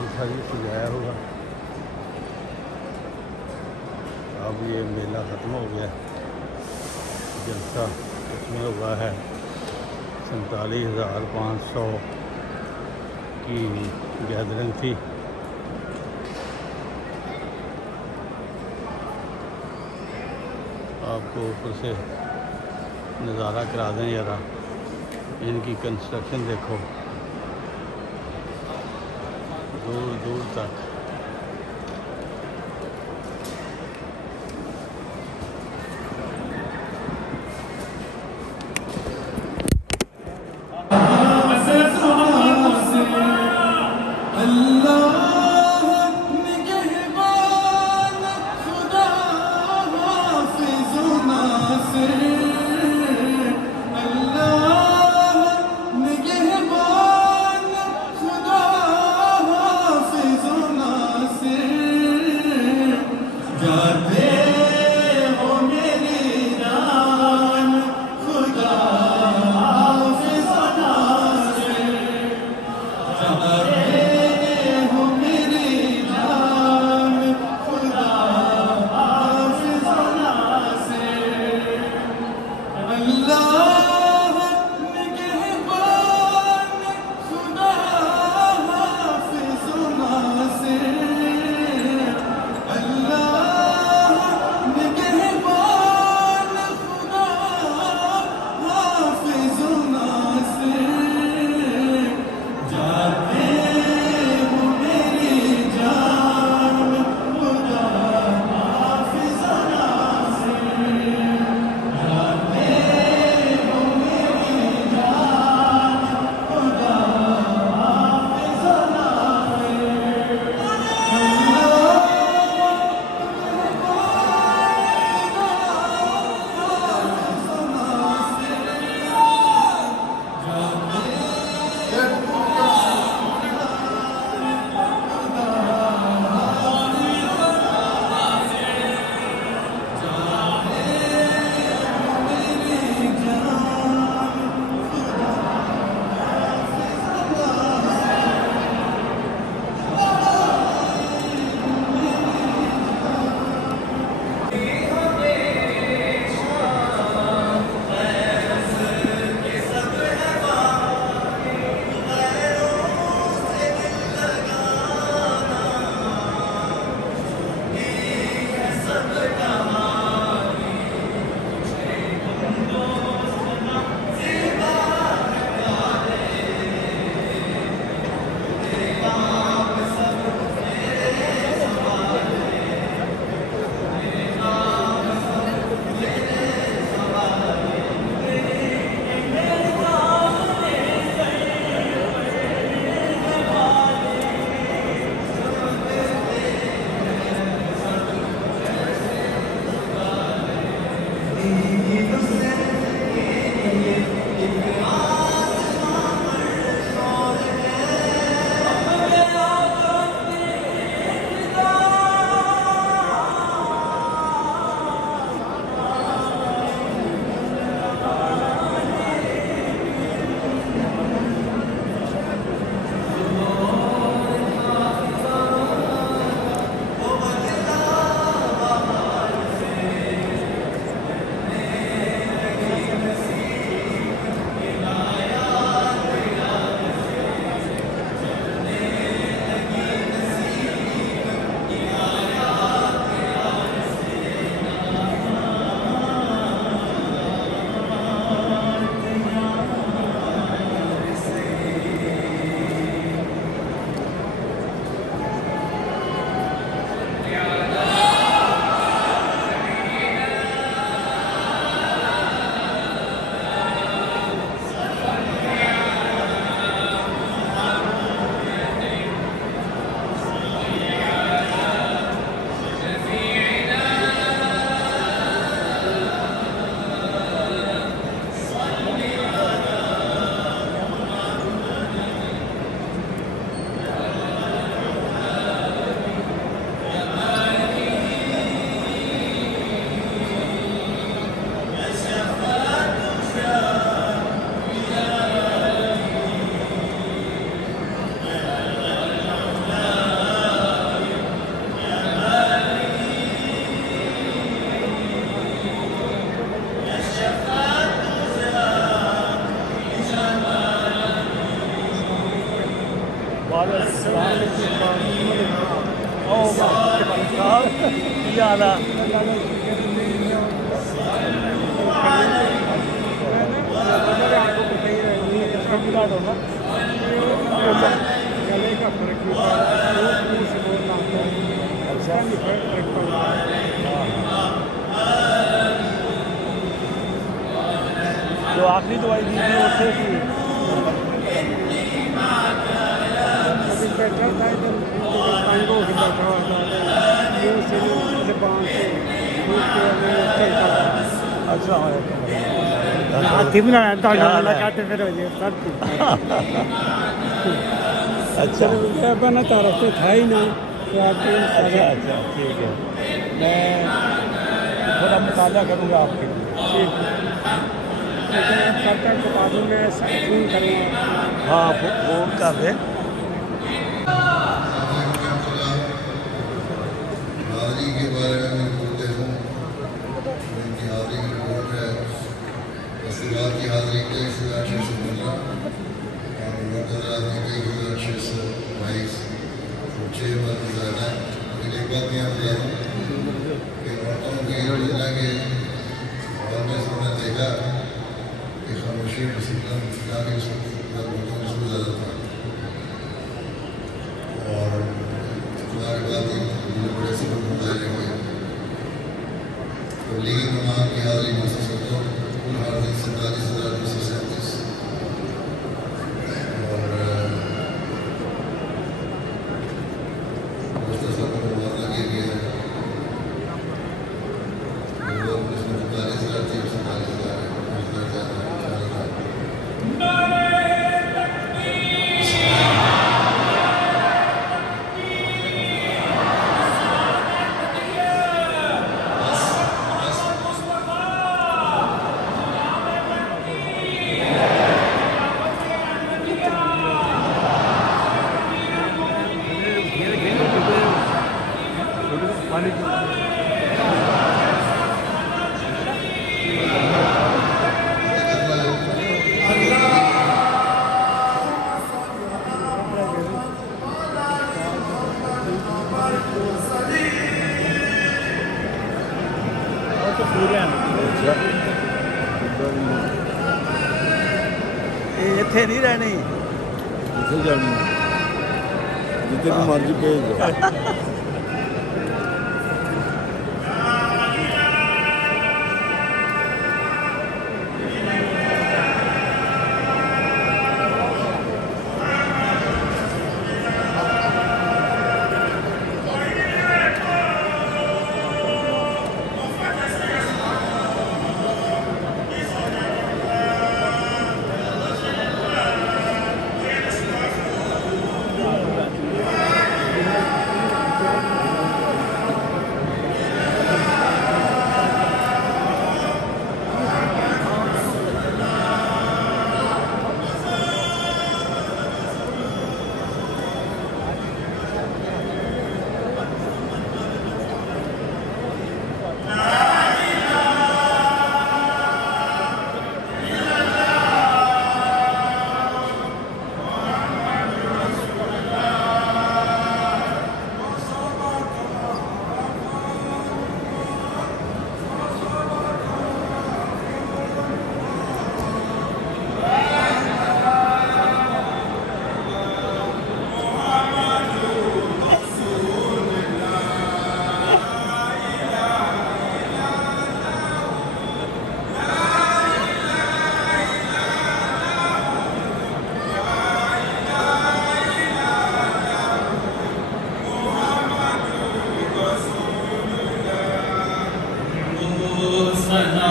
पंडाल था ये सजाया हुआ। अब ये मेला ख़त्म हो गया। जलसा इसमें हुआ है 47,500 की गैदरिंग थी। आपको ऊपर से नज़ारा करा दें ज़रा, इनकी कंस्ट्रक्शन देखो दूर दूर तक। क्या हाल है? जो आखिरी दवाई दी थी उससे थी अच्छा हाथी बनाया कहते फिर हो जाए अच्छा बना तारा तो था ही ना। अच्छा अच्छा ठीक है, मैं थोड़ा मुताला करूँगा आपके लिए। ठीक कब तक बता दूँ मैं फ़ोन करूँगा। हाँ फोन कर दे। हाजिरी के बारे में मैं बोलते हूँ, उनकी हाजिरी की रिपोर्ट है। तस्वीरात की हाजिरी 23,615 और मुतज़ात की 23,622 6 बार ज़्यादा है। लेकिन एक बात मैं आपको बता दूँ कि औरतों की योजना के और में हमने देखा कि खामोशी मुस्लिम इस्लामी इसको ज़्यादा था और हमारे बात बड़े से मुताले हुए तो लीग नमाज की हाजिरी 970 कुल हाजिरी 47,237 और मुख्तसर मुआवजा के लिए लोग इसमें 45,000 थी 47,000 इत्थे नहीं रहनी, जिथे जानी जिथे भी मर्जी भेज दो। सना